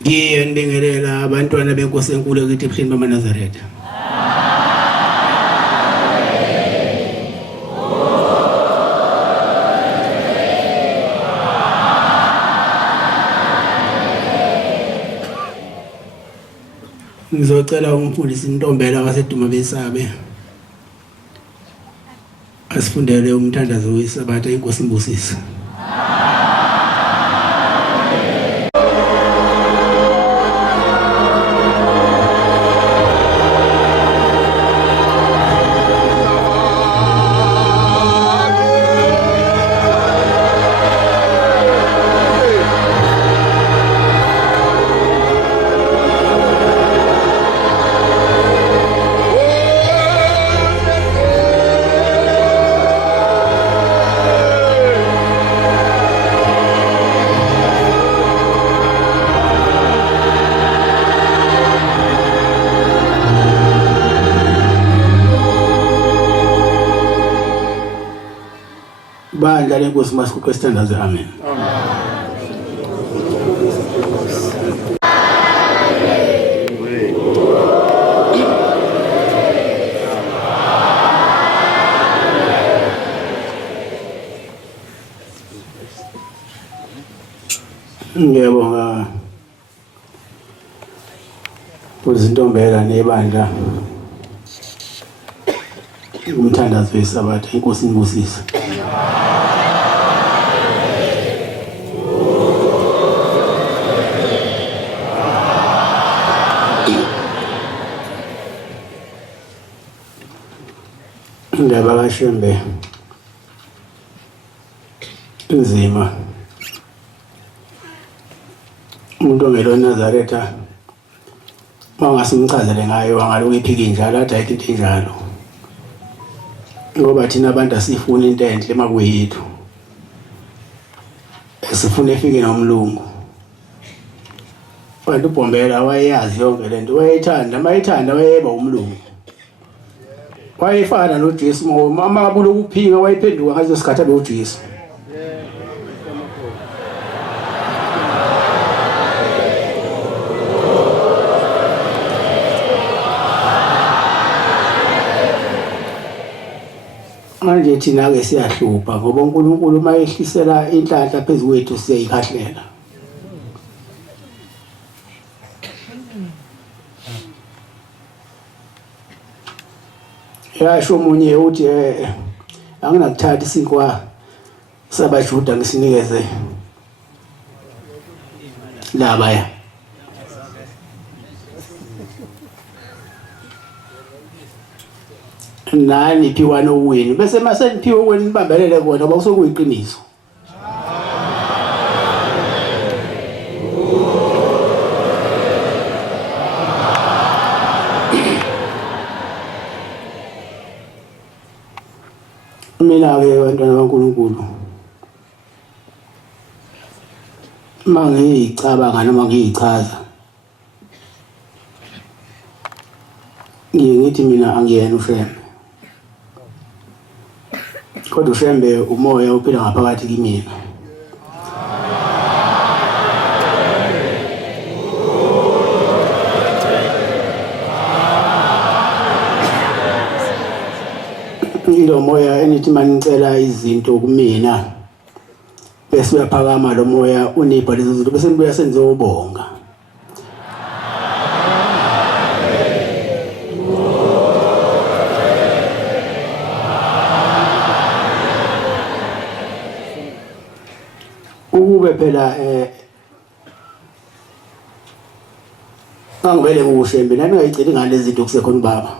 Ngiyonibingelela abantwana benkosi enkulu kithi ebuhleni bamaNazaretha. Ngizocela umfundisi intombela waseduma besabe asifundele umthandazo wesabatha inkosi imbusisi. Bandla lenkosi masikuqe standards amen. Ngiyabonga kuzintombela nebandla umthandazo wesabatha inkosi imbusisi. Indaba kaShembe inzima. Umuntu ongelo Nazaretha mangasimchazele ngayo angaloku iphika njalo athi ayikho into enjalo. Ngoba thina abantu asifuna into enhle makuyithu. Sifuna efike nomlungu. Abantu uBhombela wayeyazi yonke lento, wayethanda, mayithanda wayeba umlungu. Wayefana noJesu mama abulo kuphika wayephenduka ngazo sikhatha noJesu. Manje thina ke siyahlupha ngoba uNkulunkulu mayehlisela inhlanhla phezukwethu siyayikhahlela. Yasho umunye uthi anginakuthatha isinkwa sabaJuda ngisinikeze labaya. Nani phiwa nowini bese mase niphiwe kweni nibambelele kona ngoba kusokuyiqiniso. Mina ke bantwana baNkulunkulu mangiyicabanga noma ngiyichaza ngithi mina angiyena uShembe. Kodwa uShembe umoya uphila ngaphakathi kimina. Lo moya enithi manicela izinto kumina bese uyaphakama lo moya unipha lezo zinto bese nibuya senizobonga. Ukube phela angivele nguShembe nami ngayicela ngale zinto kusekhona ubaba.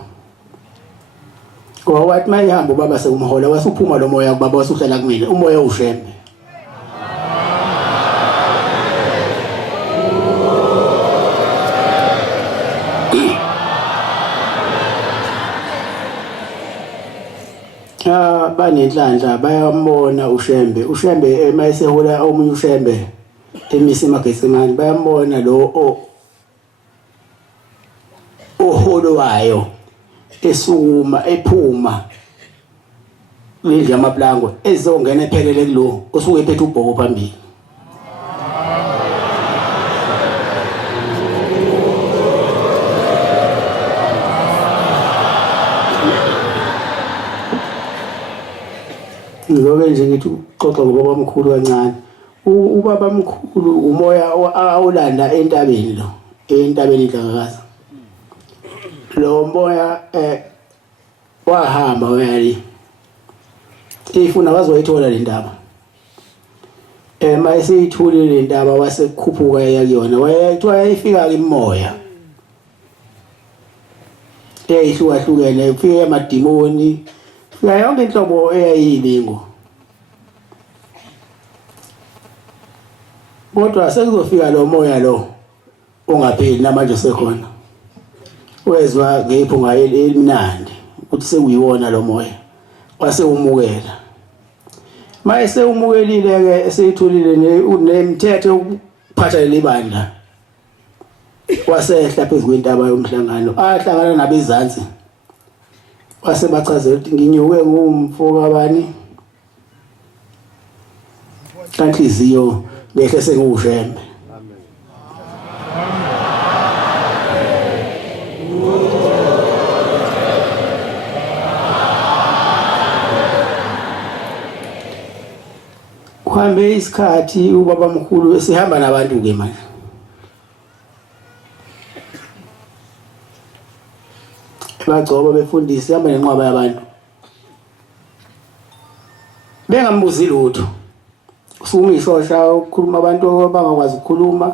Ngoba wathi mayihamba ubaba sekumhola wasuphuma lo moya kubaba wasuhlala kumina umoya uShembe. Banenhlanhla bayambona uShembe. uShembe mayesehola omunye uShembe emisi eMagetsemane bayambona lo oholo wayo esukuma ephuma lidla amaplango ezongena ephelele kulo osuke ephethe ubhoko phambili. ngizoke nje ngithi uxoxa ngobaba omkhulu kancane. Ubaba omkhulu umoya awulanda entabeni lo, entabeni iNhlangakazi. Lo moya wahamba wayali. Ifuna wazoyithola le ndaba. Mayise ithule le ndaba wasekhuphuka yakuyona. Wayifika imoya. Eyihlukahlukene, ufike amadimoni. Fika yonke inhlobo eyayibingo. Kodwa sekuzofika lo moya lo ongapheli namanje sekhona. Wezwa ngephunga elimnandi ukuthi sekuyiwona lo moya. Wase umukela. Mayese umukelile ke eseyithulile nemithetho ukuphatha leli bandla. Wasehla phezu kwentaba yomhlangano. Ahlangana nabezansi. Wase bachazela ukuthi nginyuke ngumfo kabani. Kanhliziyo ngehle senguShembe. Kuhambe isikhathi ubaba omkhulu esihamba nabantu ke manje. Bagcoba befundisa ihamba nenqwaba yabantu. Bengambuzi lutho. Usungishosha ukukhuluma abantu abangakwazi ukukhuluma.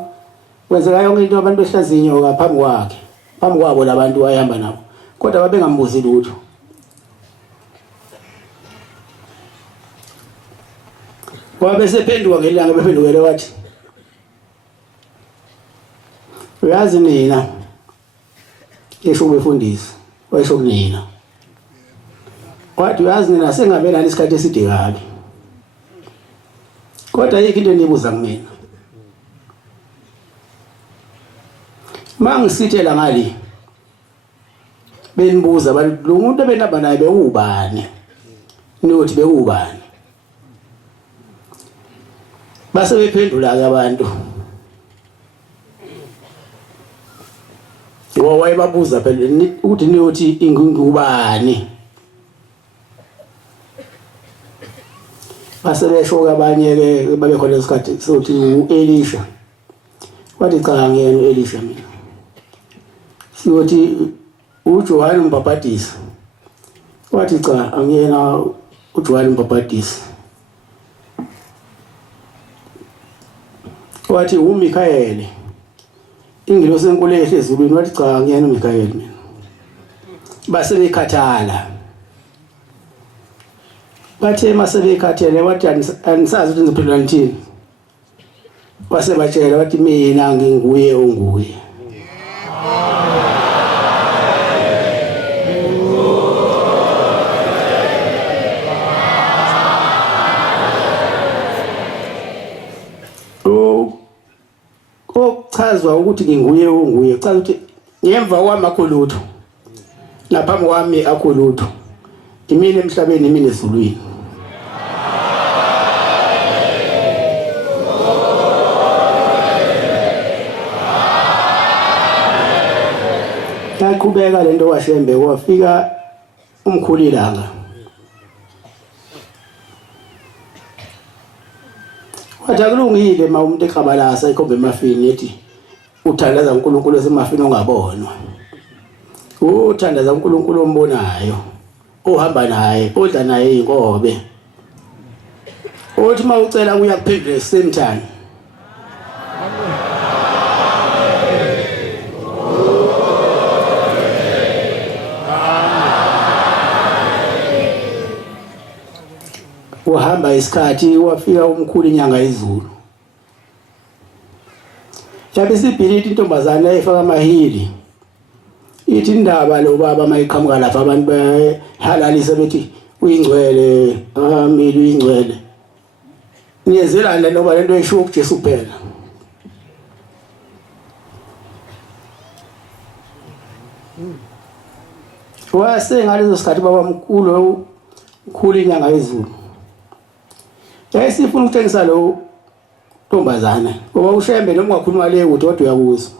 Kwenzeka yonke into abantu behlazinyo ngaphambi kwakhe. Phambi kwabo labantu ayihamba nabo. Kodwa babengambuzi lutho. Wabe sephenduka ngelanga bephendukele wathi uyazi nina esho befundisa wayesho kunina wathi uyazi nina sengabelana isikhathi eside kabi kodwa yikho into enibuza kumina mangisithela ngali benibuza bathi lo muntu ebenaba naye bewubani nothi bewubani base bephendula ke abantu wayebabuza phela ukuthi niyothi ingubani base besho abanye ke babekhona isikhathi sokuthi uElisha wathi cha ngiyena uElisha mina siyothi uJohane uMbhaphatisi wathi cha angiyena uJohane uMbhaphatisi wathi uMikhayeli ingilosi enkulu ehlezulwini wathi cha ngiyena uMikhayeli mina base bekhathala bathe mase bekhathele wathi anisazi ukuthi ngizophendula nithini base batshela wathi mina nginguye onguye chazwa ukuthi nginguye onguye cha ukuthi ngemva kwami akho lutho naphambi kwami akho lutho imini emhlabeni imini ezulwini yaqhubeka lento kwaShembe kwafika umkhulilanga wathi akulungile uma umuntu ekhabalasa ikhombe emafini ethi uthandaza uNkulunkulu esemafini ongabonwa uthandaza uNkulunkulu ombonayo ohamba naye odla naye inkobe uthi mawucela kuya kuphendula same time wahamba isikhathi wafika umkhulu inyanga izulu yabe sibhiliti intombazana efaka amahili ithi indaba lo baba mayiqhamuka lapha abantu bahalalisa bethi uyingcwele amili uyingcwele niyezelana noma lento esho uJesu kuphela wase ngalezo sikhathi baba mkhulu ukhulu inyanga izulu sifuna ukutshengisa lo ntombazana ngoba uShembe noma ungakhuluma le ukuthi kodwa uyakuzwa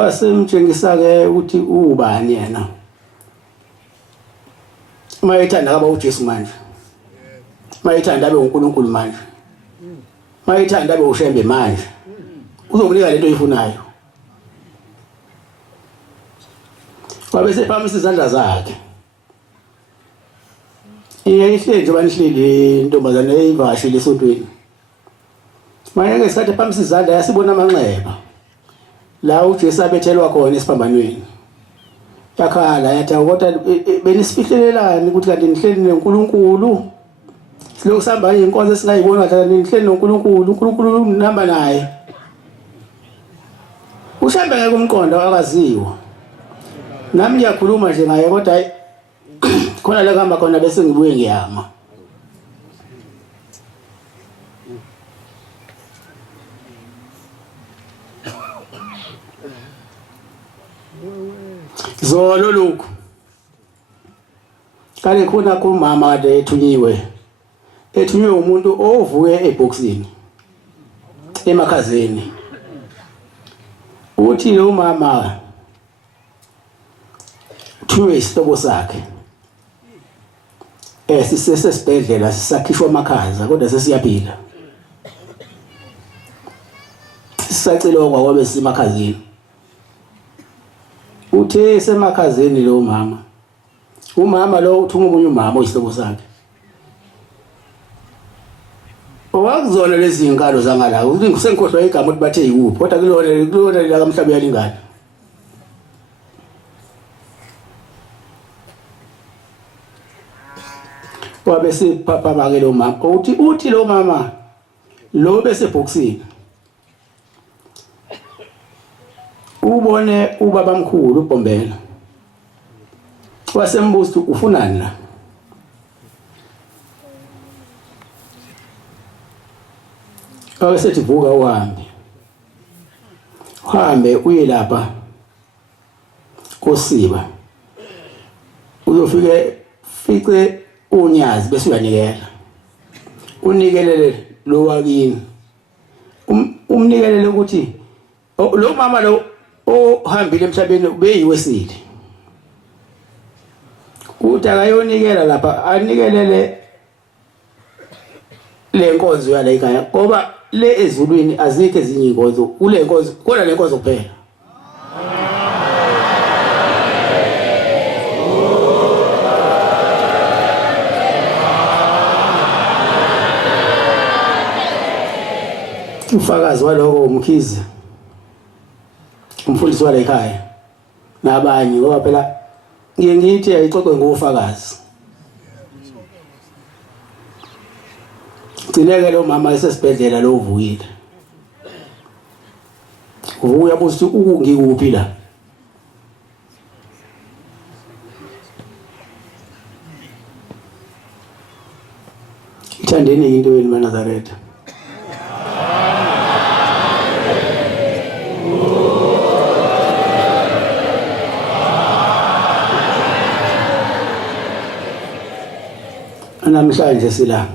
wasemtshengisa ke ukuthi ubani yena mayithanda kaba uJesu manje mayithanda abe uNkulunkulu manje mayithanda abe uShembe manje uzomnika lento oyifunayo wabe sephamisa izandla zakhe ihle nje banihleli intombazane eyivashile esontweni manje ngesikhathi ephamisa izandla yasibona amanxeba la uJesu abethelwa khona esiphambanweni yakhala yathi kodwa benisifihlelelani ukuthi kanti nihleli neNkulunkulu silokhu sihamba inkonzo esingayibona kanti nihleli noNkulunkulu uNkulunkulu nihamba naye uShembe ngeke umqondo akaziwa nami ngiyakhuluma nje ngaye kodwa hayi khona la kamba khona bese ngibuye ngiyama zolo lokhu kale khona kumama kade ethunywe umuntu ovuke eboxini emakhazeni uthi lo mama thunywe isihlobo sakhe sisesibhedlela sisakhishwa amakhaza kodwa sesiyaphila sisacilongwa kwabe simakhazini uthe semakhazeni lo umama lo uthunga umunye umama oyisihlobo sakhe owakuzona lezi inkalo zangala ukuthi ngisenkhohlwa igama ukuthi bathe yiwuphi kodwa kulona la kamhlaba yalingana wabe sepapa ke lo mama uthi lo mama lo bese boxini ubone ubaba mkhulu uBombela wasembuza ufunani la awesethi vuka uhambe uye lapha koSiba uzofike fice Unyazi bese uyanikela unikelele lo wakini umnikelele ukuthi lo mama lo ohambile emhlabeni beyiwesile uthi akayonikela lapha anikelele le nkonzo yala ekhaya ngoba le ezulwini azikho ezinye inkonzo kule nkonzo khona le nkonzo kuphela ufakazi waloko umkhize umfundisi wala ekhaya nabanye ngoba phela ngithi ayixoxe ngofakazi Tineke lo mama esesibhedlela lo uvukile uyabuza ukuthi ngikuphi la ithandeni into yenu maNazaretha namhlanje sila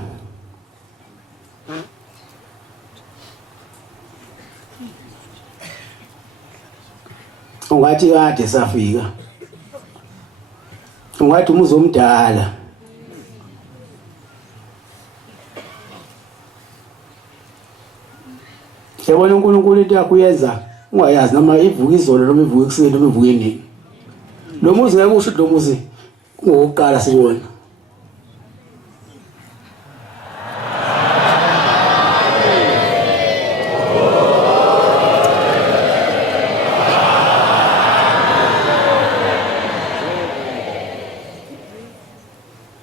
ungathi kade safika ungathi umuzi omdala yabona uNkulunkulu into yakho uyenza ungayazi noma ivuka izolo noma ivuka ekuseni noma ivuka emini lo muzi ngeke usho lo muzi ngokuqala sibona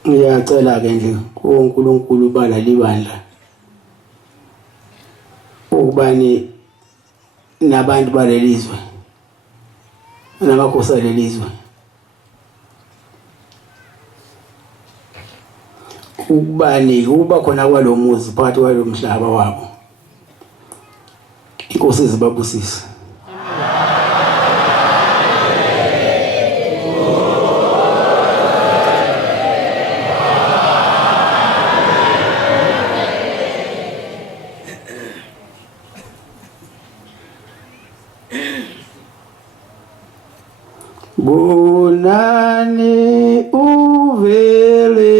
ngiyacela ke nje uNkulunkulu bala libandla ukubani nabantu balelizwe namakhosi alelizwe ukubani kuba khona kwalomuzi phakathi kwalomhlaba wabo inkosi zibabusisa unani uvele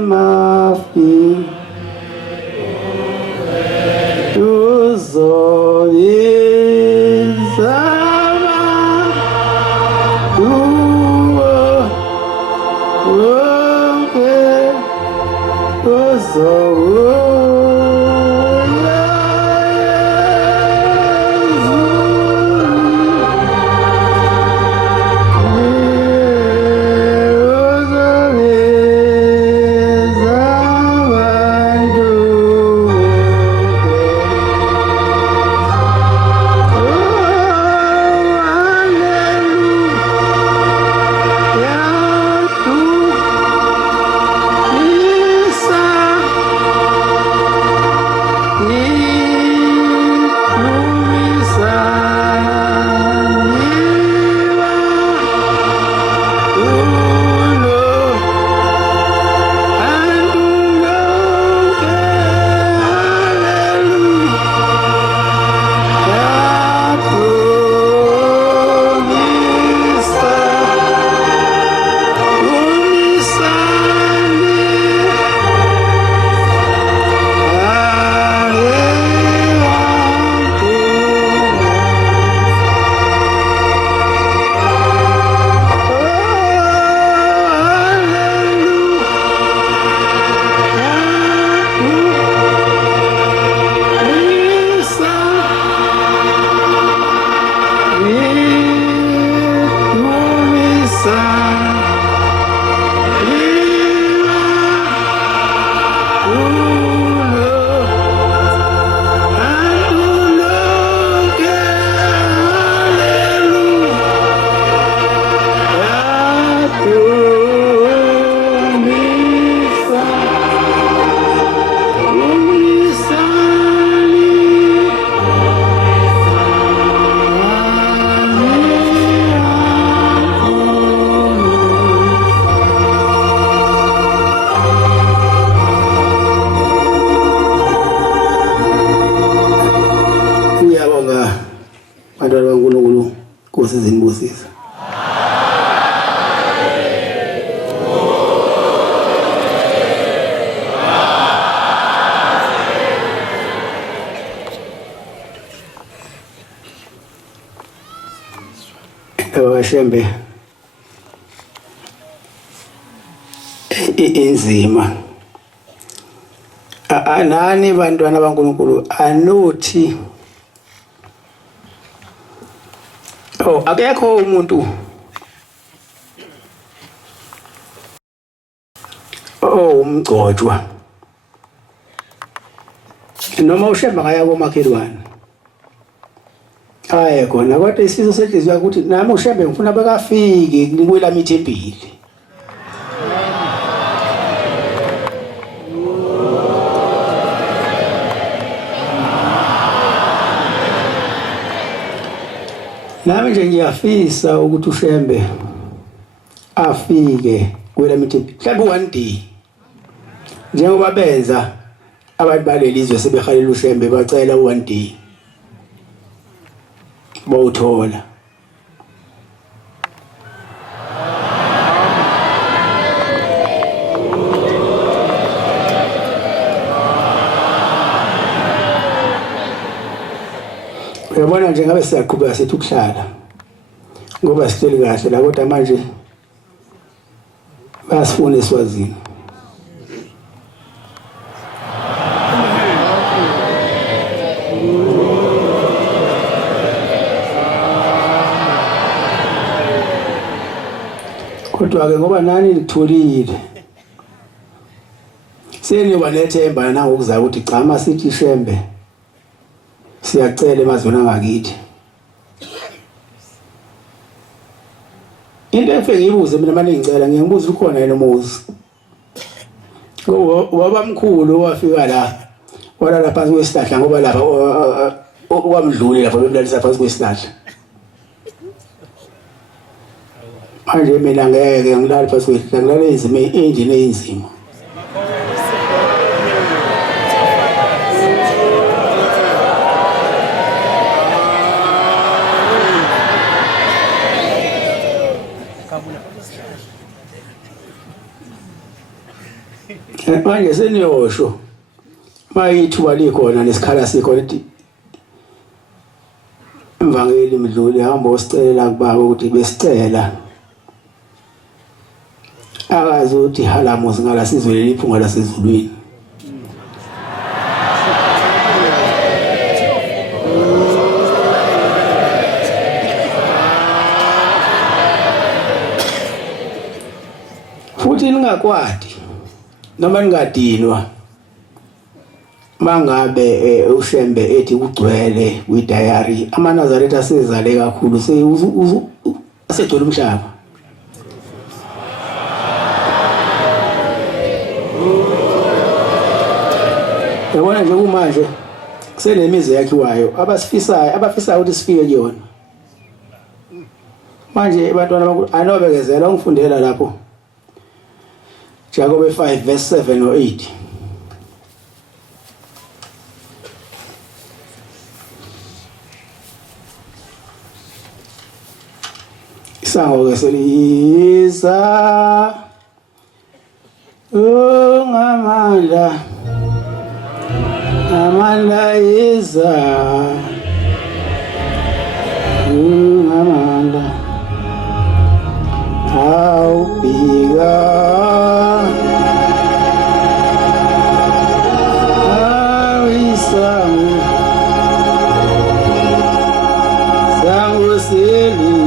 mafi uzoyizama wonke Bantwana baNkulunkulu Nkosi zinibusisa. Shembe inzima anani bantwana baNkulunkulu anothi akekho umuntu umgcotshwa noma ushemba ngaya komakhelwane aye khona kodwa isifiso senhliziyo ukuthi nami ushembe ngifuna bekafike kwelami ithempeli. Nami nje ngiyafisa ukuthi ushembe afike kwelami ithempeli mhlawumbe one day njengoba benza abantu balelizwe sebehalela ushembe bacela one day bawuthola. Uyabona nje ngabe siyaqhubeka sithi ukuhlala ngoba sihleli kahle la kodwa manje basifuna eSwazini. Kodwa-ke ngoba nani litholile seniyoba nethemba nangokuzayo ukuthi cha masithi Shembe siyacela emazweni angakithi. Into efike ngibuze mina manje ngicela ngibuza ukhona yena umuzi wabamkhulu wafika la walala phansi kwesihlahla ngoba lapha okwamdluli lapha bebulalisa phansi kwesihlahla. Manje mina ngeke ngilale phansi kwesihlahla ngilale izime endlini einzima. manje seniyosho mayithuba likhona nesikhala sikho lithi imvangeli Mdluli hamba usicela kubaba ukuthi besicela akazi ukuthi halamo singala sizwe liphunga lasezulwini futhi ningakwadi noma ningadinwa mangabe uShembe ethi kugcwele kwi-diary amaNazaretha asezale kakhulu asegcwele umhlaba yabona nje kumanje kusenemizi yakhiwayo abafisayo ukuthi sifike kuyona manje abantwana bankulu anobekezela ungifundela lapho Jacob 5 verse 7 or 8 Isango keseliza ungamandla amandla iza ungamandla awubika sango seli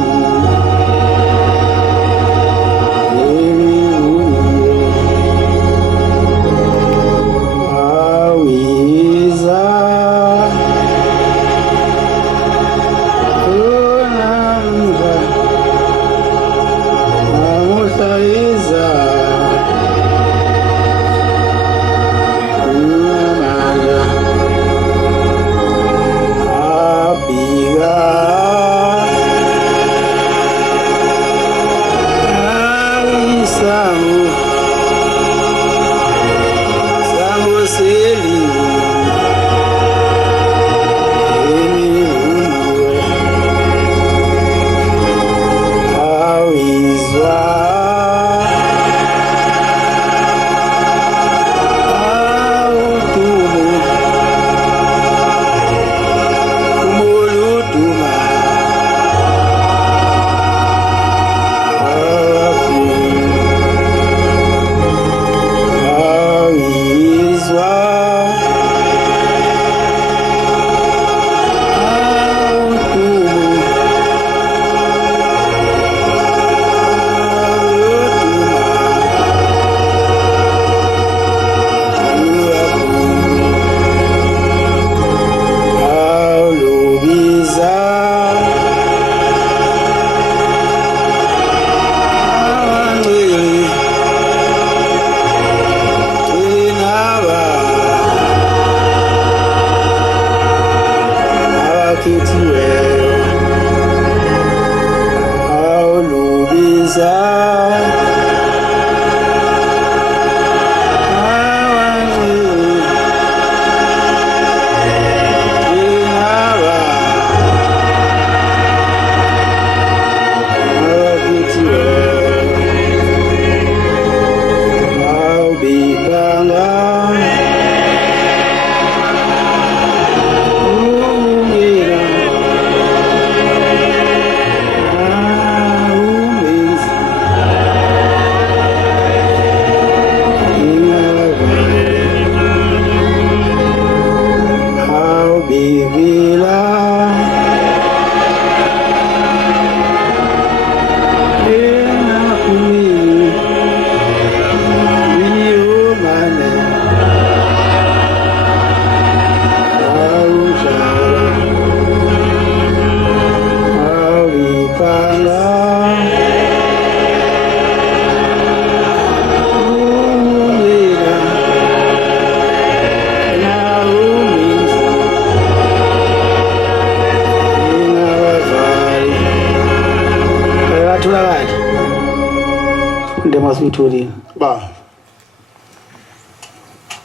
Masitholini ba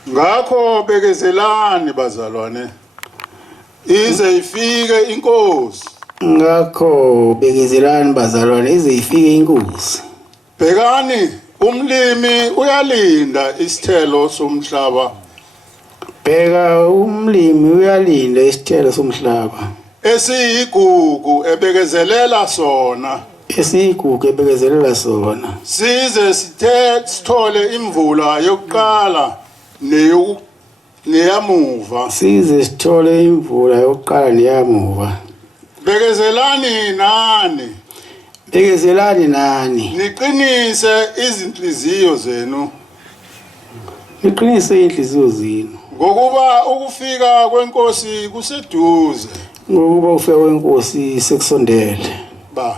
ngakho bekezelani bazalwane ize ifike inkosi ngakho bekezelani bazalwane izifike inkosi. Bhekani umlimi uyalinda isithelo somhlaba. Bheka umlimi uyalinda isithelo somhlaba. Esiyigugu ebekezelela sona. Esiyigugu ebekezelela sona. Size sithole imvula yokuqala neyamuva. Size sithole imvula yokuqala neyamuva. Bekezelani nani. Bekezelani nani. Niqinise izinhliziyo zenu. Niqinise inhliziyo zenu. Ngokuba ukufika kwenkosi kuseduze. Ngokuba ukufika kwenkosi sekusondele. Ba.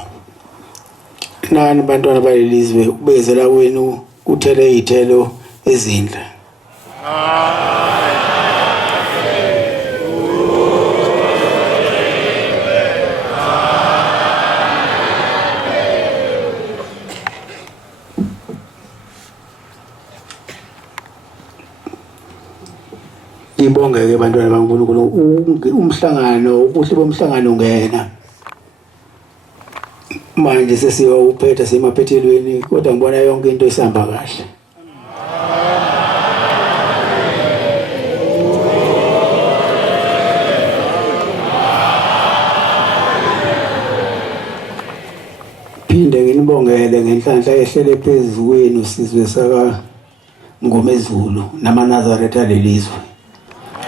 Nani bantwana balelizwe ukubekezela kwenu kuthele izithelo ezinhle. Ngibonge ke bantwana baNkulunkulu umhlangano ubuhle bomhlangano ngena. Manje sesiyophetha semaphethelweni kodwa ngibona yonke into isihamba kahle. Phinde nginibongele ngenhlanhla ehlele phezulu kwenu sizwe saka Ngomezulu namaNazaretha lelizwe.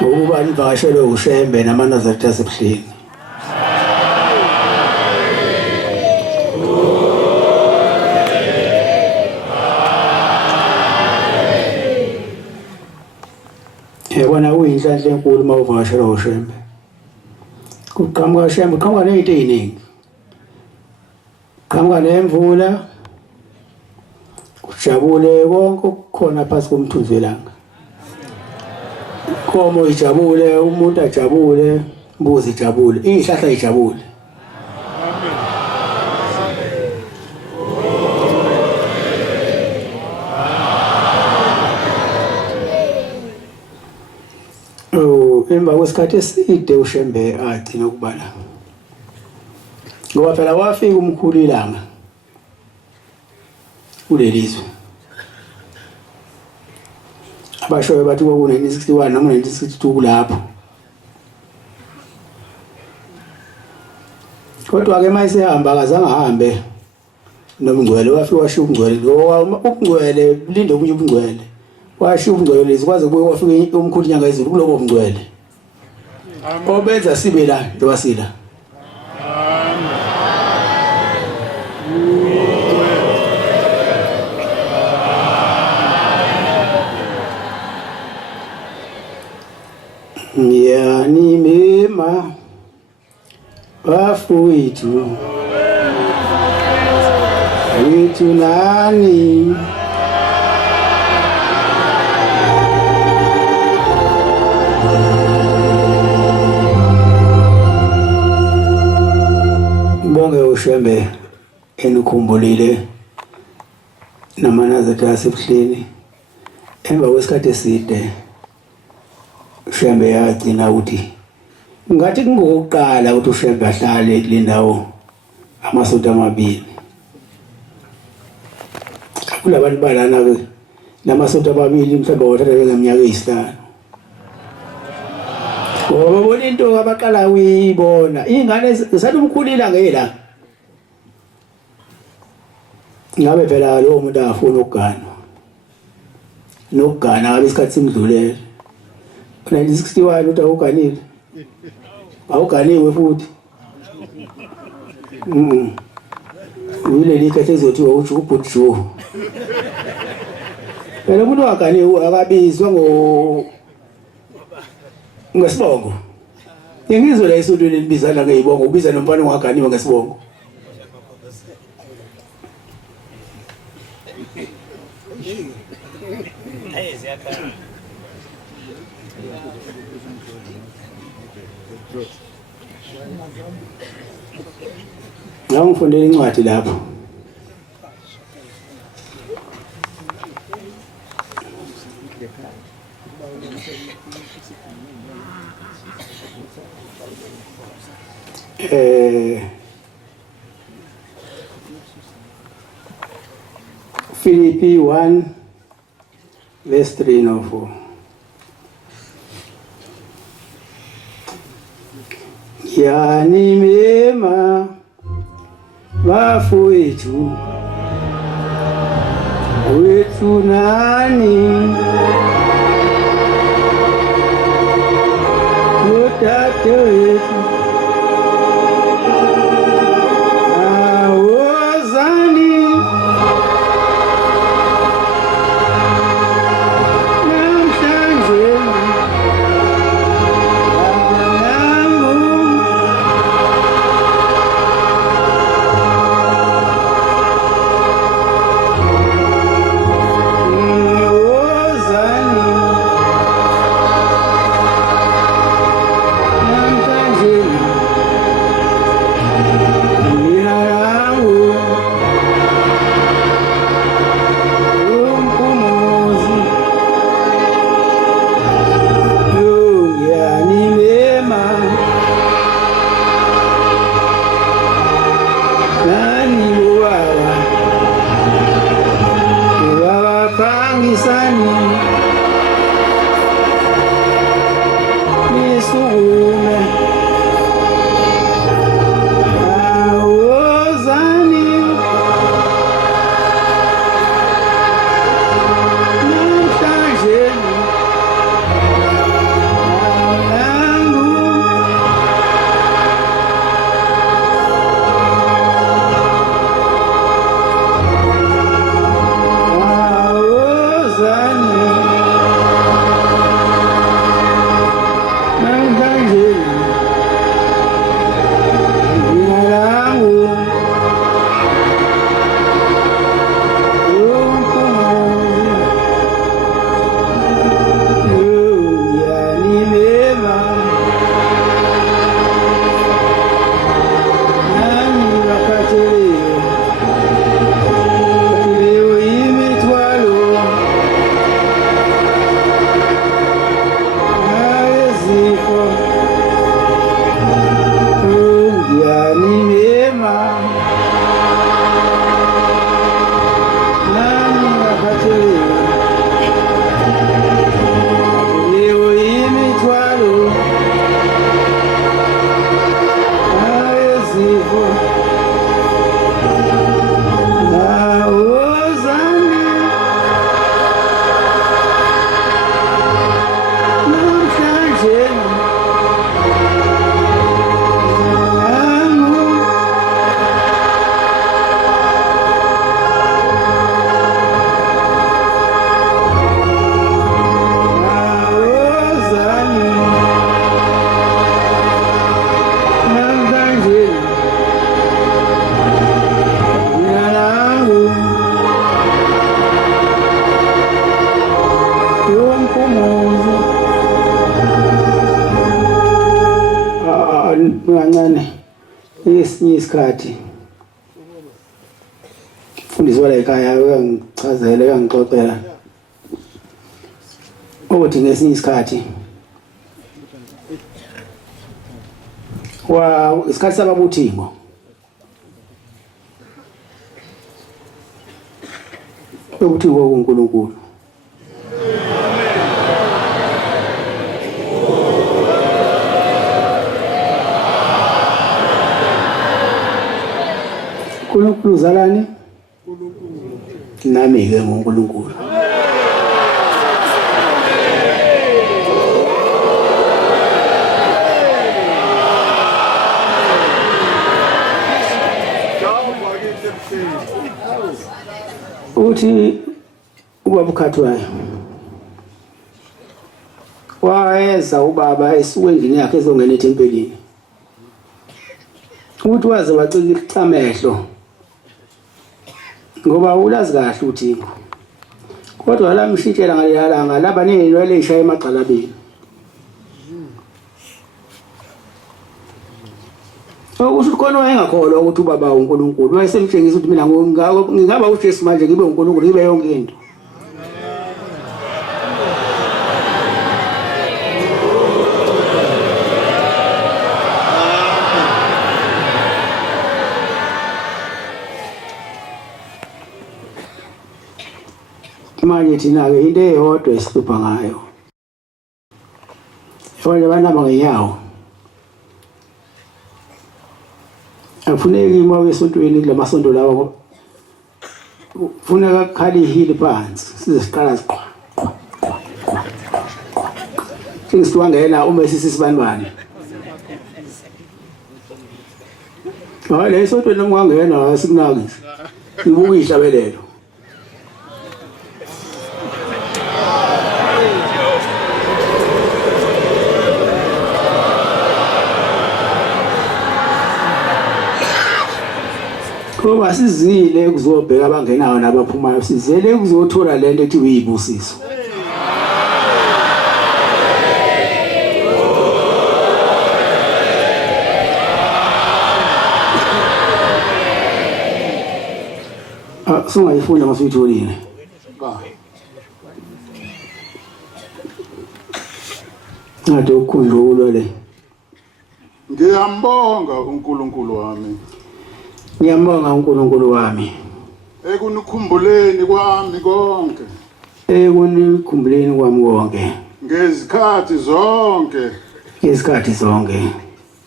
Ukuba nivakashelwe uShembe namaNazaretha asebuhleni. Yabona uyinhlanhla enkulu uma uvakashelwa uShembe. Kuqhamuka uShembe uqhamuka nezinto eziningi. Qhamuka nemvula. Kujabule konke okukhona phansi komthunzi welanga. Komo ijabule, umuntu ajabule, imbuzi ijabule, izihlahla ijabule. Emva kwesikhathi eside uShembe agcina ukubala. Ngoba phela wafika umkhulu ilanga kulelizwe. Abashoyo bathi ku-1961 noma 1962 kulapho. Kodwa ke mayisehamba akazange ahambe nomngcwele wafika washiya umngcwele lo umngcwele linde omunye umngcwele. Washiya umngcwele lezi kwaze kuye wafika umkhulu inyanga ezulu kulobo mngcwele. Obenza sibe la lowasila. Yani mema bafowethu wethu nani bonge uShembe enikhumbulile namaNazaretha asebuhleni emva kwesikhathi eside. Shembe yagcina ukuthi ngathi kungokuqala ukuthi uShembe ahlale kule ndawo amasonto amabili. Kulabantu balana ke lamasonto amabili mhlawumbe wathatha ngeminyaka eyisihlanu. Ngoba bona into abaqala uyibona ingane sathi umkhulila ngela. Ngabe phela lo muntu afuna ukugana. Nokugana ngabe isikhathi simdlulele. 1961 uthi awuganile. Awuganiwe futhi. Uyileli ikhathi ezothiwa uthi ubhutsho. Phela umuntu waganiwe akabizwa ngesibongo. Ngizwe la esontweni libizana ngeyibongo ubiza nomfana ongaganiwe ngesibongo. Ngangifundela incwadi lapho. Philippi 1 verse 3 no 4. Yani mema bafowethu wethu nani utate wethu awozani namhlanje kancane esinye isikhathi fundiswa la ekhaya uyangichazela uyangixoxela ukuthi ngesinye isikhathi isikhathi sababuthimo ubuthimo boNkulunkulu uNkulunkulu uzalani nami ke ngoNkulunkulu uthi ubaba ukhathwayo wayeza ubaba esuke endlini yakhe ezongena ethempelini uthi waze wacika icamehlo ngoba ulazi kahle uThixo kodwa lamshitshela ngalelanga laba nenwele ishaya emagxalabeni okusho khona wayengakholwa ukuthi ubaba uNkulunkulu wayesemtshengisa ukuthi mina ngingaba uJesu manje ngibe uNkulunkulu ngibe yonke into Manje thina-ke into eyodwa esihlupha ngayo. Abanye banama ngenyawo. Akufuneki uma wesontweni kula masonto lawa kufuneka kukhali ihili phansi size siqala siqhwa. Singisiwangena uma sisisibanibani. Hayi lesontweni nomngangena sikunakisi. Sibuka ihlabelelo. Ngoba sizile kuzobheka abangenayo nabaphumayo sizele kuzothola lento ethi uyibusiso. Singayifunda masuyitholile. Ngade ukukhunjulwa le. Ngiyambonga uNkulunkulu wami. Ngiyambonga uNkulunkulu wami. Ekunikhumbuleni kwami konke. Ekunikhumbuleni kwami konke. Ngezikhathi zonke. Ngezikhathi zonke.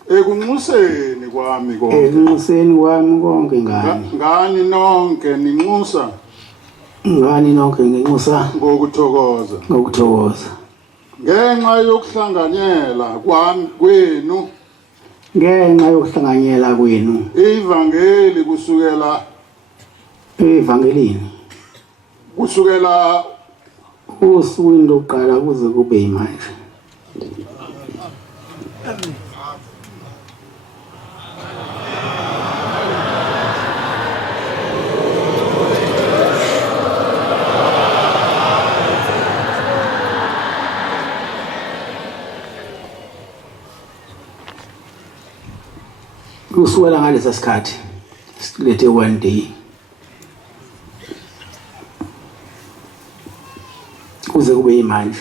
Ekunxuseni kwami konke. Ekunxuseni kwami konke ngani. Ngani nonke ninxusa. Ngani nonke nginxusa. Ngokuthokoza. Ngokuthokoza. Ngenxa yokuhlanganyela kwami kwenu. Ngenxa yokuhlanganyela kwenu. Ivangeli kusukela evangelini. Kusukela usukwini lokuqala kuze kube yimanje. Kusukela ngalesa sikhathi silethe one day kuze kube yimanje.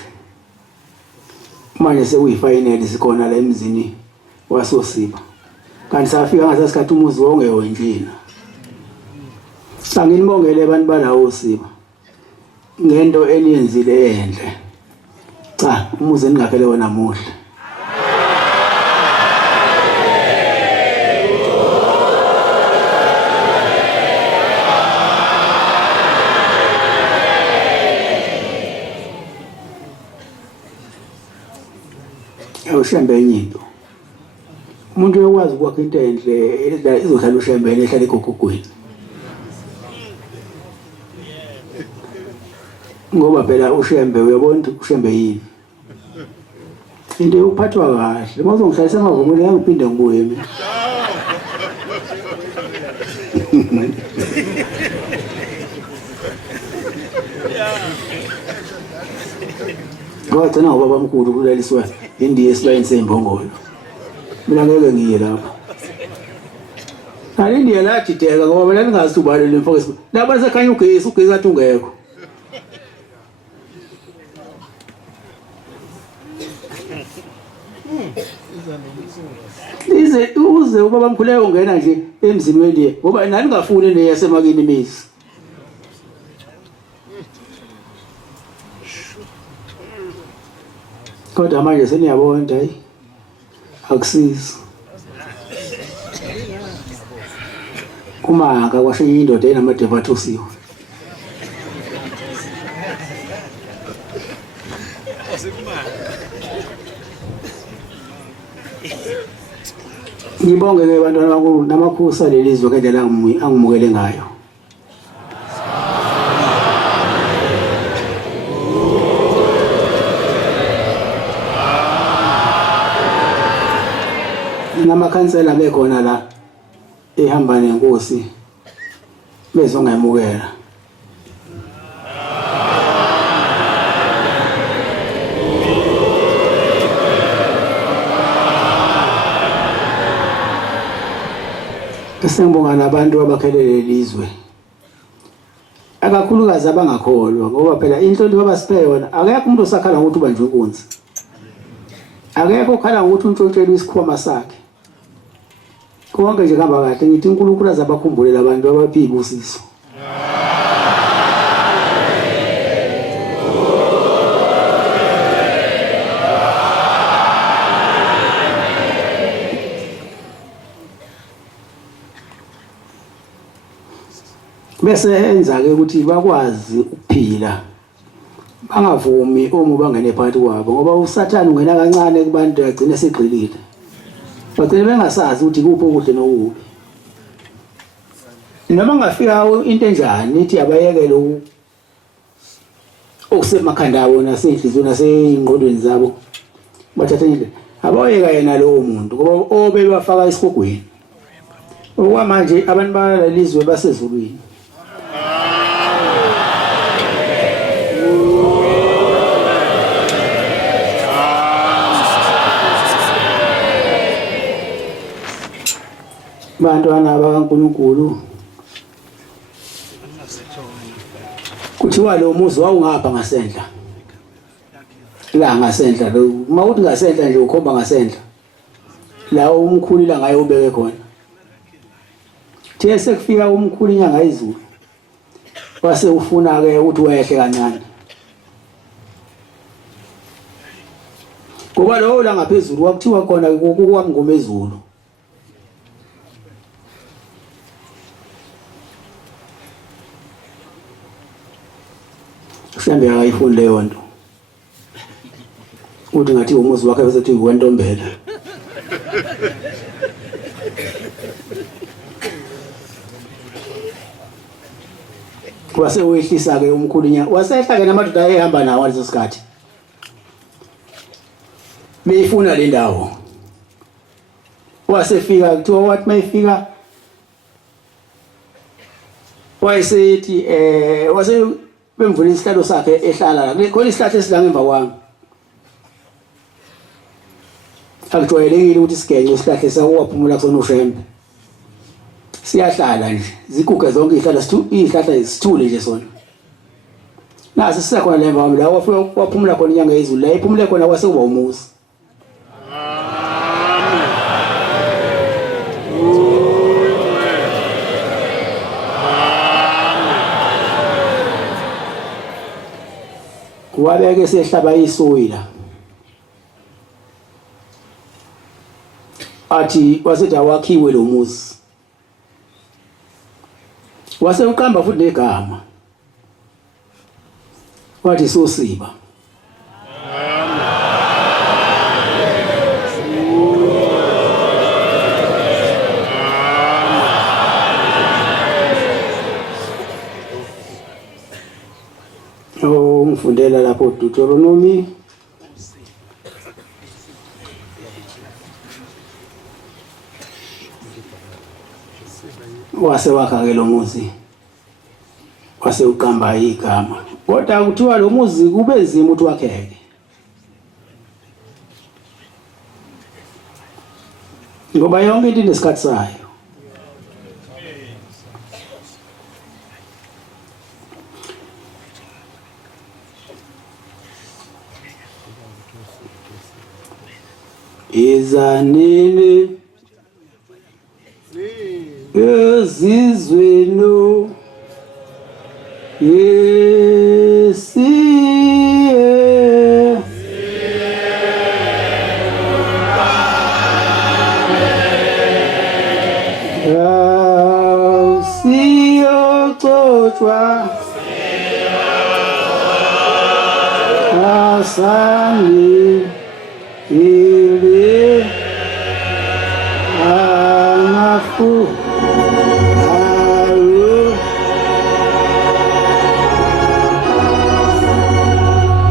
Manje sekuyifinali sikhona la emzini wasoSiba. Kanti safika ngasasikhathi umuzi wonke wenjina. Sanginibongele abantu balawo uSiba. Ngento eniyenzile enhle. Cha, umuzi engakhele wona muhle. Shembe inyinto. Umuntu uyakwazi ukwakha into enhle izohlala uShembe ehlala egogogweni. Ngoba phela uShembe uyabona uShembe yini. Into yokuphathwa kahle. Uma uzongihlalisa ngavumile ngiphinde ngibuye mina. Ngoba thina ubaba omkhulu kulaliswa indiye esibayeni sembongolo. Mina ngeke ngiye lapho. Nali indiye lajideka ngoba mina ningazi ubalo lemfoko. Laba sekhanya ugesi athi ungekho. Uze ubaba omkhulu uyongena nje emzini wendiye ngoba nani ngafuni neyasemakini imizi. Kodwa manje seniyabona hayi akusizi. Uma kwasho indoda enamadeva athosiwe. Ngibonge ke bantwana bakho namakhosi alelizwe ngendlela angimukele ngayo. Namakhansela bekhona la ehamba nenkosi bezongemukela. Sengibonga nabantu abakhelele ilizwe. Akakhulukazi abangakholwa ngoba phela inhlonipho abasiphe yona akekho umuntu osakhala ngokuthi ubanjwe inkunzi. Akekho okhala ngokuthi untshontshelwe isikhwama sakhe. Konke nje kuhamba kahle ngithi uNkulunkulu azabakhumbule labantu abaphi ibusiso. bese enza ke ukuthi bakwazi ukuphila bangavumi uma bangene phakathi kwabo ngoba usathane ungena kancane kubantu agcina segxilile bagcina bengasazi ukuthi kuphi okuhle nokubi noma ngafika into enjani ithi abayekele okusemakhanda abo nasenhlizweni nasengqondweni zabo bathatha indlela abayeka yena lowo muntu ngoba obebafaka esigogweni okwamanje abantu balalizwe basezulwini bantwana bakaNkulunkulu kuthiwa lo muzi wawungapha ngasendla la ngasendla lo uma uthi ngasendla nje ukhomba ngasendla la umkhulu la ngaye ubeke khona These kufika umkhulu inyanga izulu wase ufuna ke ukuthi wehle kancane ngoba lo la ngaphezulu wakuthiwa khona kukwamngoma ezulu Shembe akayifundi leyo nto uthi ngathi umuzi wakhe bese uthi wentombela wase wehlisa ke umkhulu inyanga wasehla ke namadoda ayehamba nawo leso sikhathi beyifuna le ndawo wasefika kuthiwa wathi mayifika wayesethi wase bemvula isihlalo sakhe ehlala la khona isihlalo esidla ngemva kwami akujwayelekile ukuthi sigenye isihlalo sawaphumula kusona uShembe siyahlala nje ziguge zonke izihlahla isithule nje sona nasi sisakhona lemva kwami la wafika waphumula khona inyanga yezulu la iphumule khona kwase kuba umuzi wabeke sehlaba isoyi la athi wasethi awakhiwe lo muzi wase uqamba futhi negama wathi sosiba ngifundela lapho Deuteronomy wase wakha ke lo muzi wase uqamba igama kodwa kuthiwa lo muzi kube nzima ukuthi wakheke ngoba yonke into inesikhathi sayo izanini ezizwenu yesiye siyoxoxwa asangi ili amafu alu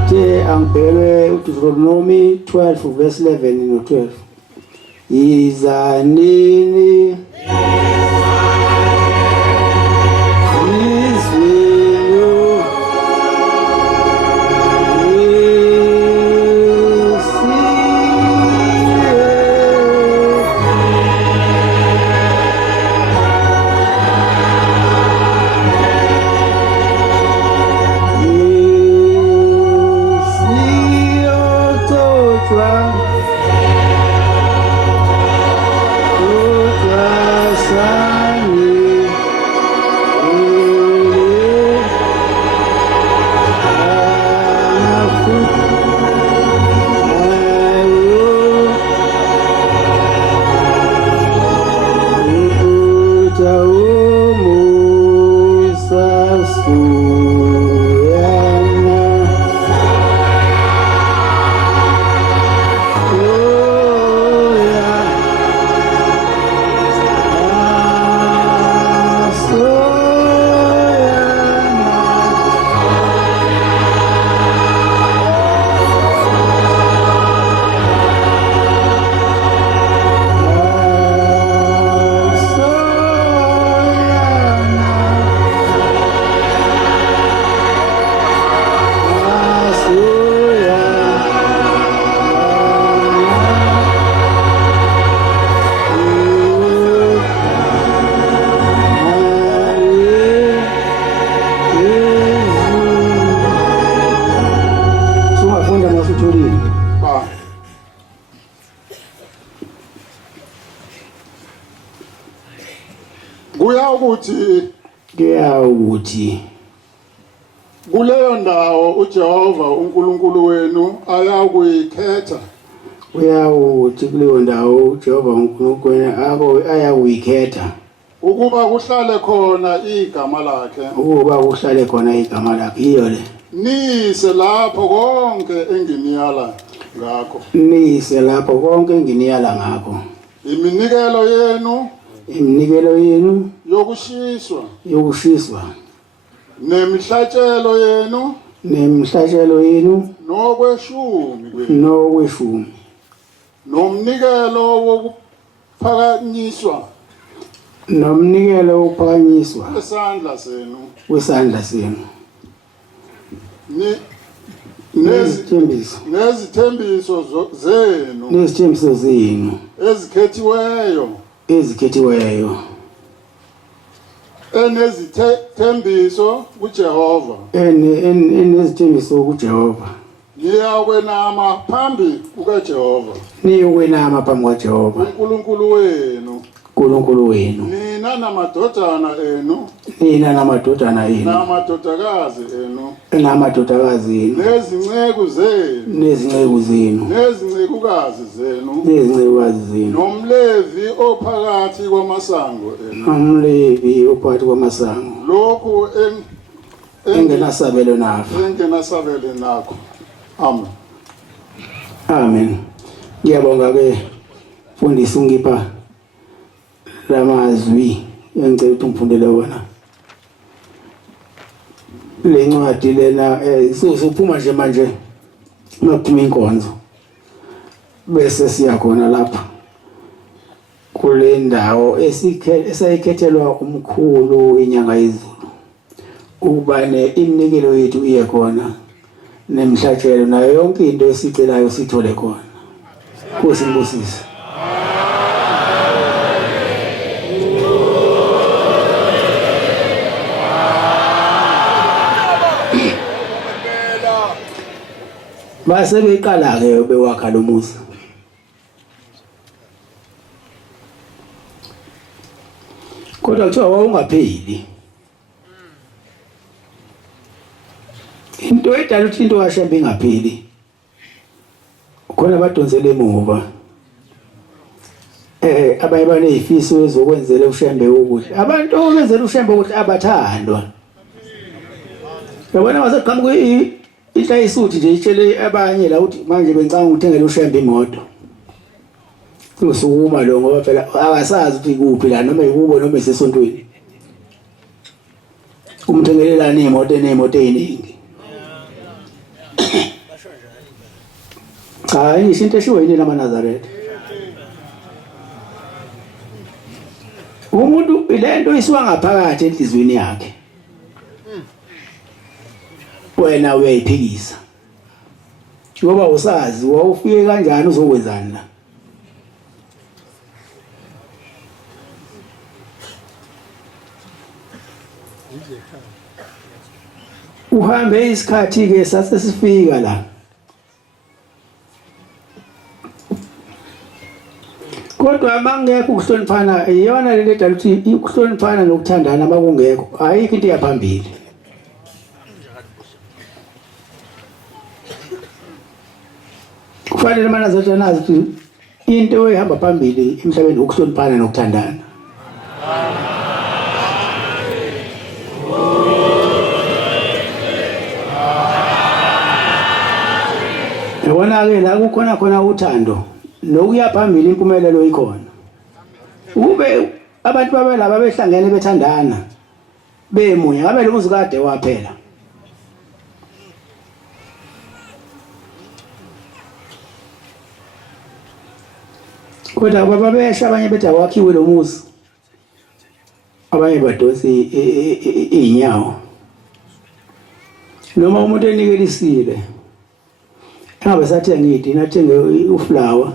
te angibheke uDeuteronomy 12 verse 11 no 12 izanini Utwa Kuyawuthi kuleyo ndawo uJehova uNkulunkulu wenu ayakuyikhetha. Uyawuthi kuleyo ndawo uJehova uNkulunkulu ayakuyikhetha. Ukuba kuhlale khona igama lakhe. Ukuba kuhlale khona igama lakhe iyo le. Nise lapho konke enginiyala ngakho. Nise lapho konke enginiyala ngakho. Iminikelo yenu yokushiswa nemihlatshelo yenu nokweshumi nomnikelo wokuphakanyiswa wesandla senu nezithembiso zenu ezikhethiweyo enezithembiso kuJehova. Niyakwenama phambi kukaJehova. uNkulunkulu wenu. Nina namadodana enu. Namadodakazi enu. Nezinceku zenu. Nezincekukazi zenu. Nomlevi ophakathi kwamasango enu. Lokhu engenasabelo nakho. Amen. Amen. Ngiyabonga ke mfundisi ungipha lamazwi engicela ukuthi umfundele wona. Le ncwadi lena sophuma nje manje ngaphuma inkonzo bese siya khona lapha kule ndawo esayikhethelwa umkhulu inyanga yezulu ukuba iminikelo yethu iye khona nemhlatshelo nayo yonke into esicelayo sithole khona. Nkosi ngibusise. Base beqala ke bewakha lo muzi. Kodwa kuthiwa wawungapheli. Into edala ukuthi into kaShembe ingapheli. Khona badonsele emuva. Abaye banezifiso ezokwenzela uShembe ukuthi abantu obenzela uShembe ukuthi abathandwa. Yabona waseqhamuka inhlayisuthi nje itshele abanye la ukuthi manje bengicanga ukuthengela uShembe imoto. Usukuma lo ngoba phela akasazi ukuthi kuphi la noma ikubo noma esesontweni. Umthengelelana imoto eziningi. Cha, into eshiwo yini lamaNazaretha. Umuntu lento isiwa ngaphakathi enhlizweni yakhe. Wena uyayiphikisa. Ngoba usazi wawufike kanjani uzokwenzani la. Uhambe isikhathi ke sasesifika la. Kodwa mangekho ukuhloniphana iyona le edala ukuthi ukuhloniphana nokuthandana makungekho ayikho into yaphambili. Kufanele manazathi nazi ukuthi into ehamba phambili emhlabeni ukuhloniphana nokuthandana. Yabona ke la kukhona uthando nokuya phambili impumelelo ikhona. Ube abantu babelaba behlangene bethandana bemunye ngabe lo muzi kade waphela. Kodwa babesha abanye bethi awakhiwe lo muzi. Abanye badonsi inyawo. Noma umuntu enikelisile ngabe sathi ngithi nathenge uflower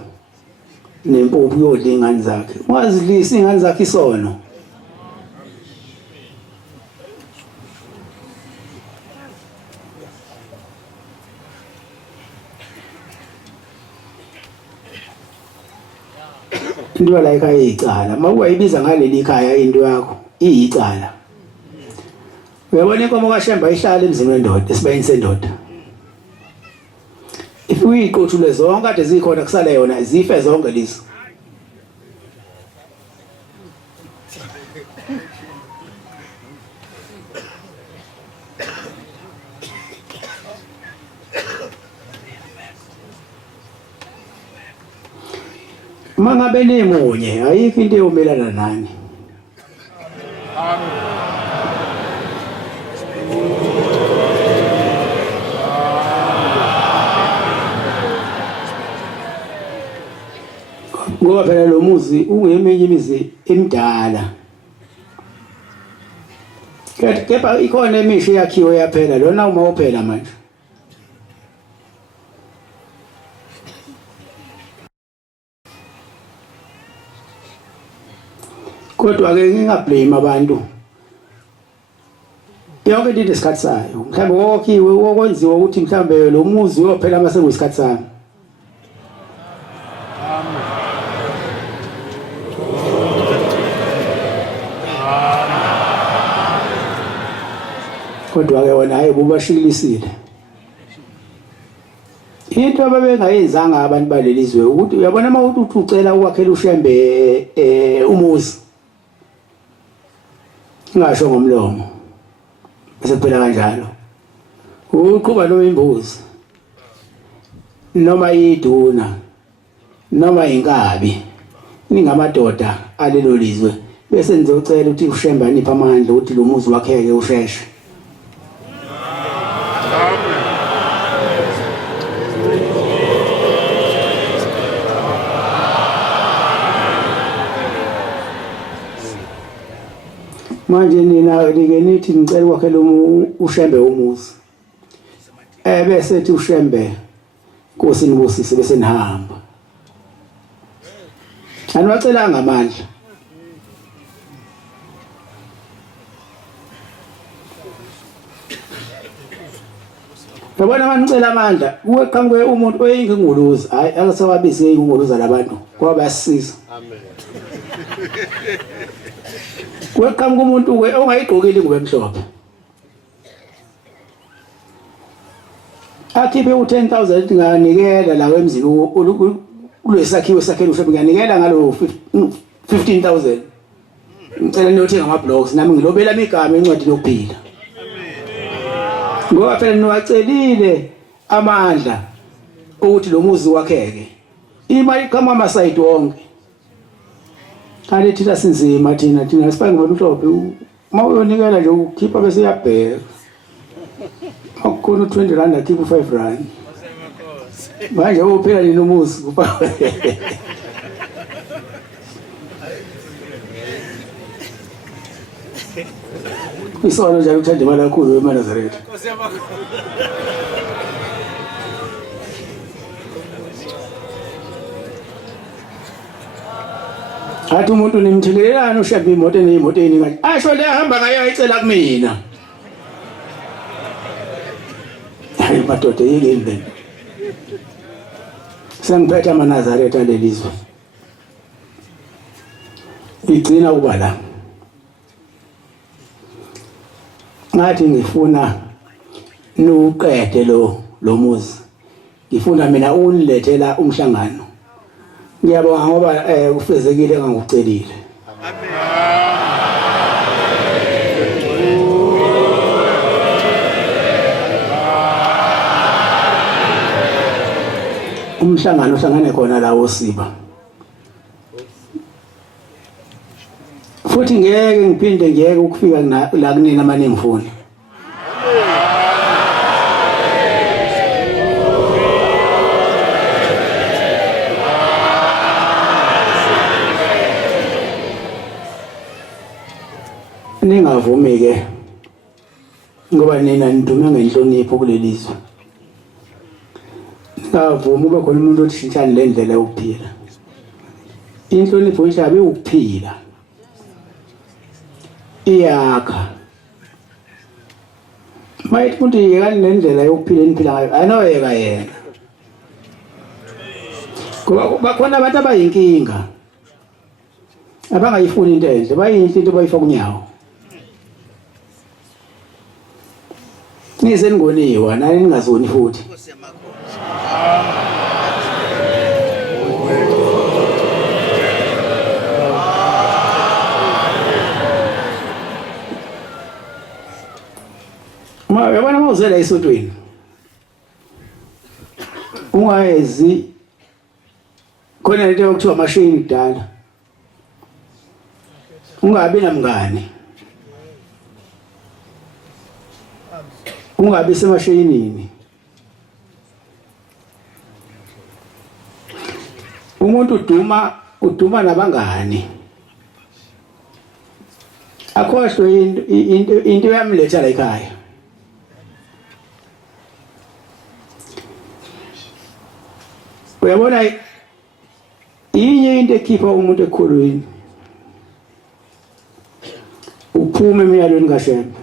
nempuphu yodla ingane zakhe. Wazilisa ingane zakhe isono. Into la ekhaya icala. Makuyibiza ngaleli khaya into yakho iyicala. Uyabona inkomo kaShembe ihlala emzini wendoda esibayeni sendoda. If uyiqothule zonke kade zikhona kusala yona zife zonke lezi. Mangabe nemunye ayikho into eyomelana nani. Ngoba phela lo muzi ungeminye imizi emidala. Kepha ikhona emisha yakhiwe yaphela lona uma uphela manje. Kodwa ke ngingablame abantu. Yonke into isikhathi sayo. Mhlawumbe wokhiwe wokwenziwa ukuthi mhlawumbe lo muzi uyophela mase kuyisikhathi sami. Kodwa ke wona hayi bubashikilisile. Into ababengayenzanga abantu balelizwe ukuthi uyabona uma uthi ucela ukwakhela uShembe umuzi. Ngisho ngomlomo. Bese phela kanjalo. Uqhuba lo imbuzi. Noma iduna. Noma inkabi. Ningamadoda alelo lizwe. Bese nizocela ukuthi uShembe anipha amandla ukuthi lo muzi wakheke usheshe. Manje nina like nithi ngicela ukwakhela uShembe umuzi. Bese ethi uShembe Nkosi nibusise bese nihamba. Anwacela ngamandla. Yabona abanicela amandla uweqhamuke umuntu oyinginguluza hayi akasawabise inguluza labantu ngoba bayasisiza. Amen. Weqhamuke umuntu ke ongayigqokile ingubo emhlophe. Akhiphe u10,000 nganikela la emzini kulesakhiwo sakhela uShembe nganikela ngalo 15,000. Ngicela niyothenga ama blocks nami ngilobela imigama encwadi yokuphila. Ngoba phela niwacelile amandla ukuthi lo muzi wakheke. Imali kama amasayidi wonke. Kanti thina sinzima thina sifanele ngoba umhlophe uma uyonikela nje ukhipha bese uyabheka. Akukho 20 rand akhipha 5 rand. Manje uphela nini umuzi kupa. Isona njalo uthanda imali kakhulu eManazaretha. Athi umuntu nimthelelana uShembe imoto eneyimoto eningi. Asho le hamba ngayo ayicela kumina. Hayi madoda yini le. Sengiphethe eManazaretha lelizwe. Igcina kuba la. Ngathi ngifuna nuqede lo muzi. Ngifuna mina unilethela umhlangano. Ngiyabonga ngoba ufezekile engikucelile. Amen. Umhlangano uhlangane khona la Esiba. Futhi ngeke ngiphinde ngiyeke ukufika la kunina manje ngifuna. Ningavumi ke ngoba nina nidume ngenhlonipho kulelizwe. Ningavumi ube khona umuntu othishintshana le ndlela yokuphila. Inhlonipho ishabe ukuphila. Iyakha. Mayithi umuntu yekani nendlela yokuphila eniphila ngayo anoyeka yena. Kuba bakhona abantu abayinkinga. abangayifuni into enhle bayinhle into bayifaka unyawo nize ningoniwa naye ningazoni futhi yabona mawuzela esontweni ungayezi khona into yokuthiwa amashini kudala ungabi namngane ungabi semashinini umuntu uduma nabangani akhohlwe into yamletha la ekhaya uyabona inye into ekhipha umuntu ekhulwini uphume emiyalweni kaShembe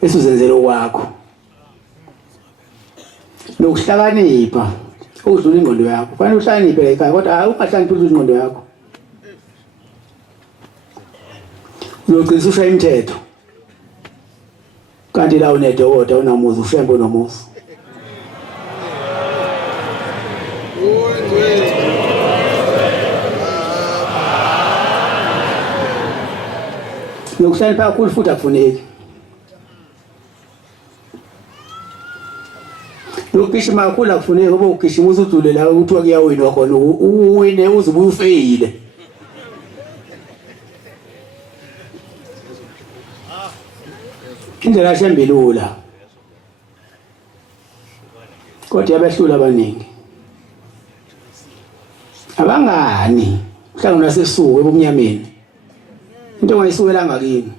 bese uzenzela okwakho lokuhlakanipha udlula ingqondo yakho kufanele uhlakaniphe la ekhaya kodwa hayi ungahlakaniphi udlula ingqondo yakho uyogcina ushaya imithetho kanti la unedokoda unamuzi uShembe unomuzi nokuhlakanipha kakhulu futhi akufuneki lokugijima kakhulu akufuneki ngoba ugijima uzudlule la kuthiwa kuyawinwa khona uwine uzubuye ufeyile indlela yaShembe lula kodwa yabehlula abaningi abangani mhlawumbe nasesuku ebumnyameni into ongayisukela ngakini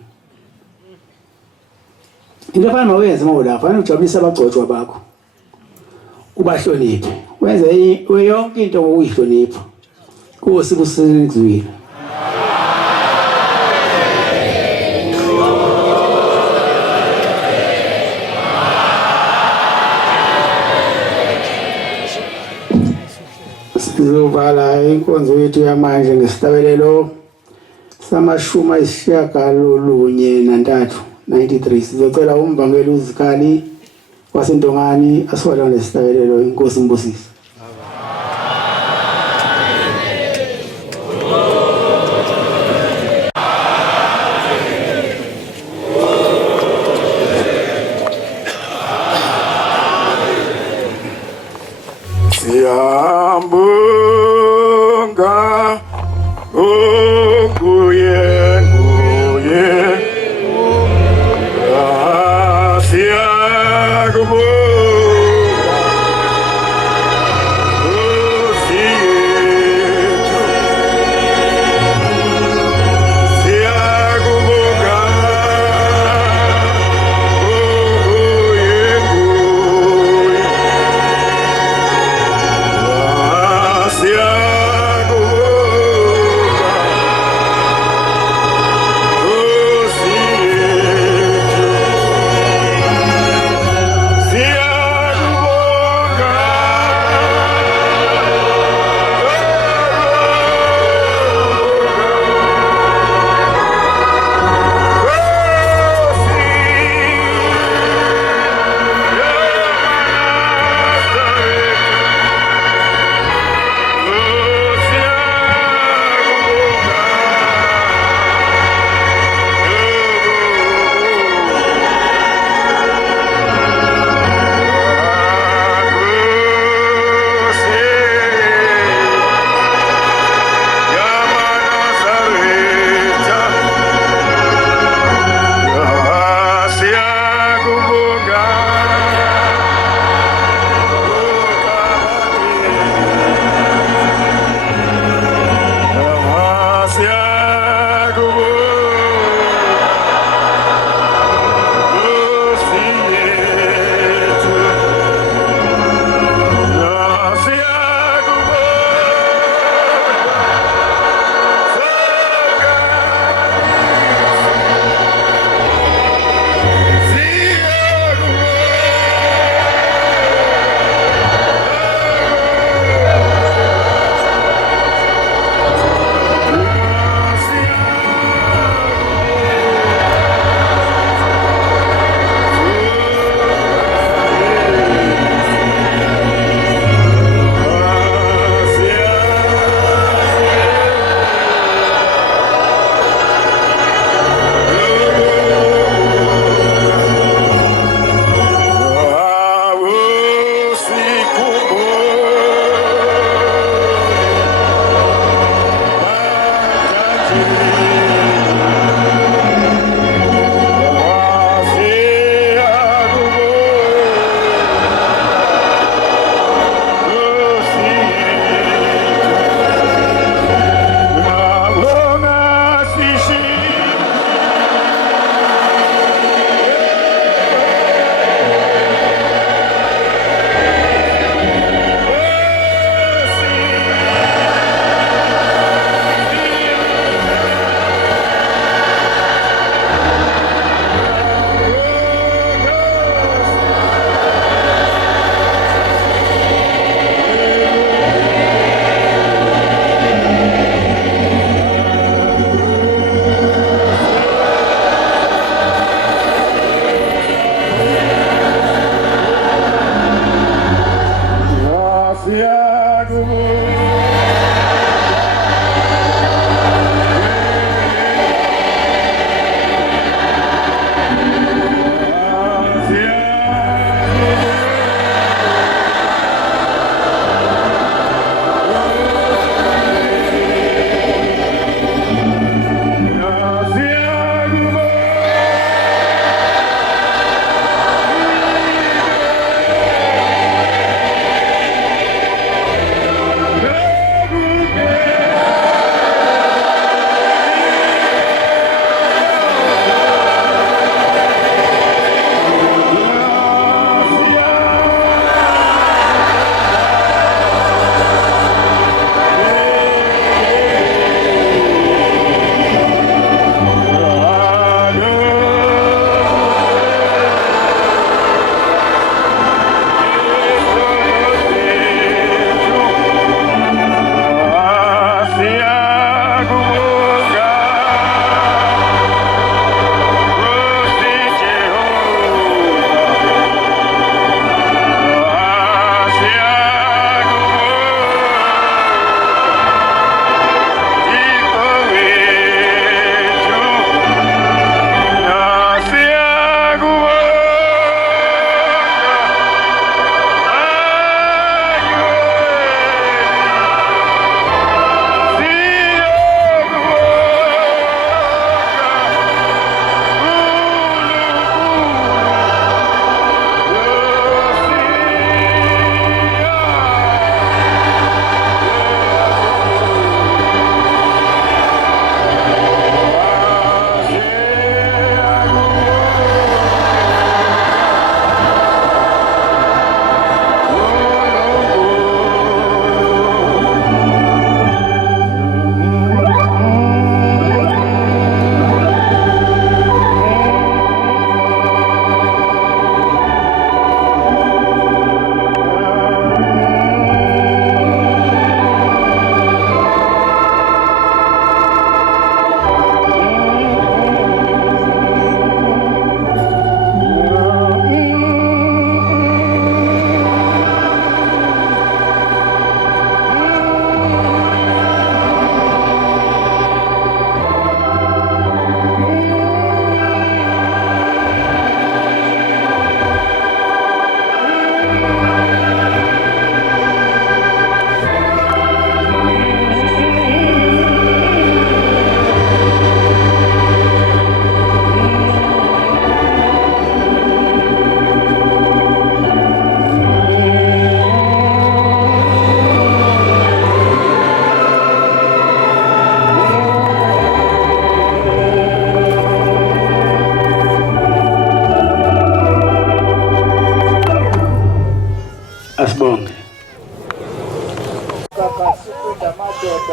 into efana mawenze mawula fanele ujabulise abagcotshwa bakho ubahloniphe wenze yonke into ngokuyihlonipha kusibusenizwile sizovala inkonzo yethu yamanje ngestabelelo samashuma isishiyagalolunye nantathu 93 sizocela umbangeli uZikhali wasentongani asiwala nestabelelo inkosi mbusisi Siyambonga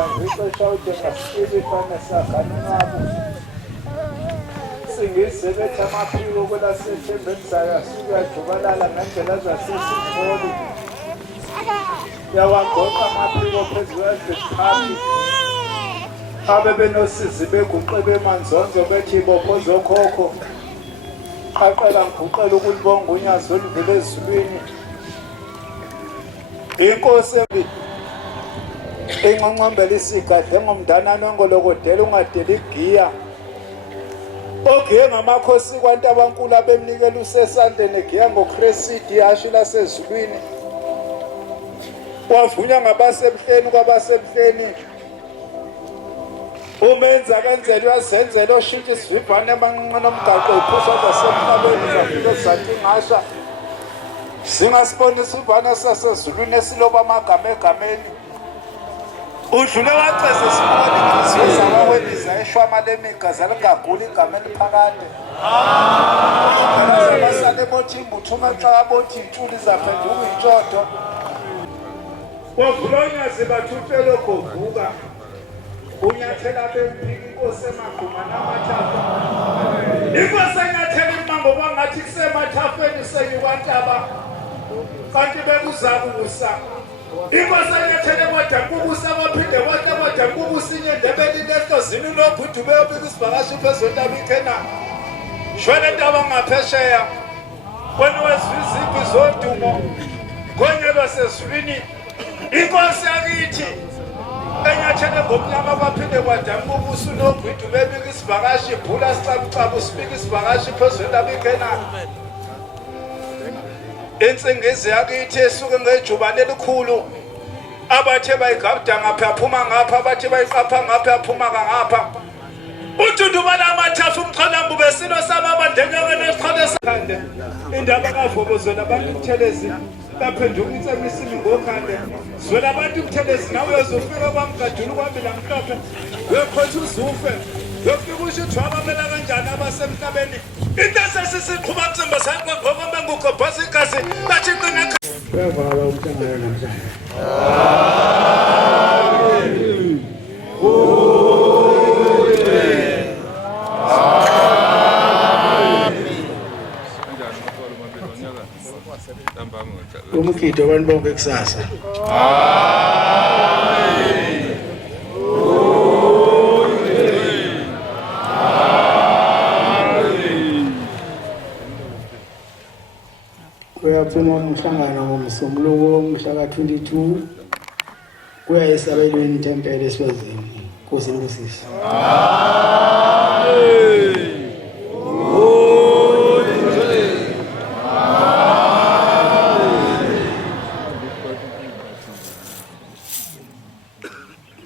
ngixesha ujengasipili fana saganunabo singisebenza amaphiko kwelaseThembe Mzayasuka yajubalala ngendlela zasesitholi yawagoqa amaphiko phezu kwezikhathi abe benosizi beguqe bemanzonzo bethi bopho zokhokho qaqela ngiguqela ukulibonga unyazi oluvele ezulwini inkosi enqonqombela isigadle ngomdana nongolokodela ungadeli igiya ogiye ngamakhosi kwantabankulu abemnikela usesandleni egiya ngokresidi yasho lasezulwini wavunywa ngabasemhleni kwabasemhleni umenza kanzela uyazenzela oshintsha isivivane emanqinqeni omgaqo iphusa zasemhlabeni zafike zantingasha singasibona isivivane sasezulwini esiloba amagama egameni udlule waceza sibona inhliziyo zabawebiza eshwama lemigaza lingaguli igama eliphakade abasale bothi imbuthuma xa bothi intshuli zaphenduka intshoto wavula unyazi bathufele govuka unyathela bempiki inkosi emagquma namathafa inkosi enyathela imango kwangathi kusemathafeni senyukwantaba kanti bekuzakusa inkosi enyathele kwadamkubusa kwaphinde kwadamkubusa inyendebeni lehlozini unogudu beyobika isivakashi phezontab ikhena shwele ntaba ngaphesheya wena weziziphi zodumo gonyelwa sezulwini inkosi yakithi enyathele ngomnyama kwaphinde kwadamkubusa unogudu bebika isivakashi bhula sicabucabu sibika isivakashi phezontab ikhena insingisi yakithi esuke ngejubane elikhulu abathe bayigabda ngapha yaphuma ngapha abathe bayiqapha ngapha yaphuma ngapha ududubala amathafu umxholambu besilo sababandenyakeni esiqhole sekhande indaba kavobozela abantu kuthelezi baphenduka insemisini ngokhande zwela abantu kuthelezi nawe uyozofika kwamgadulu kwambila mhlophe uyokhotha uzufe yofika usho uthi wabamela kanjani abasemhlabeni into sesisiqhuba mzimba sakho ngoba bengukobhosa igazi bathi qina uyavala umhlangano namhlanje umkhido abantu bonke kusasa kuyaphuma umhlangano ngomsombuluko mhla ka-22 kuya esabelweni tempele esiwezini Nkosi Nkosisi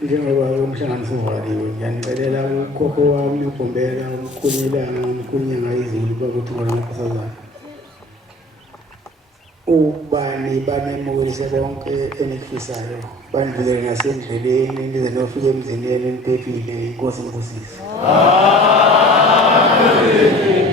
njengoba umhlangano suvaliwe ngiyanicela ukhokho wami uGombela umkhulunyelana umkhulunyanga izulu bakuthi ngolankosazana ubani bamemukise konke enifisayo banivulele nasendleleni nize nofika emzini yenu niphephile Nkosi Nkosisi. Amen.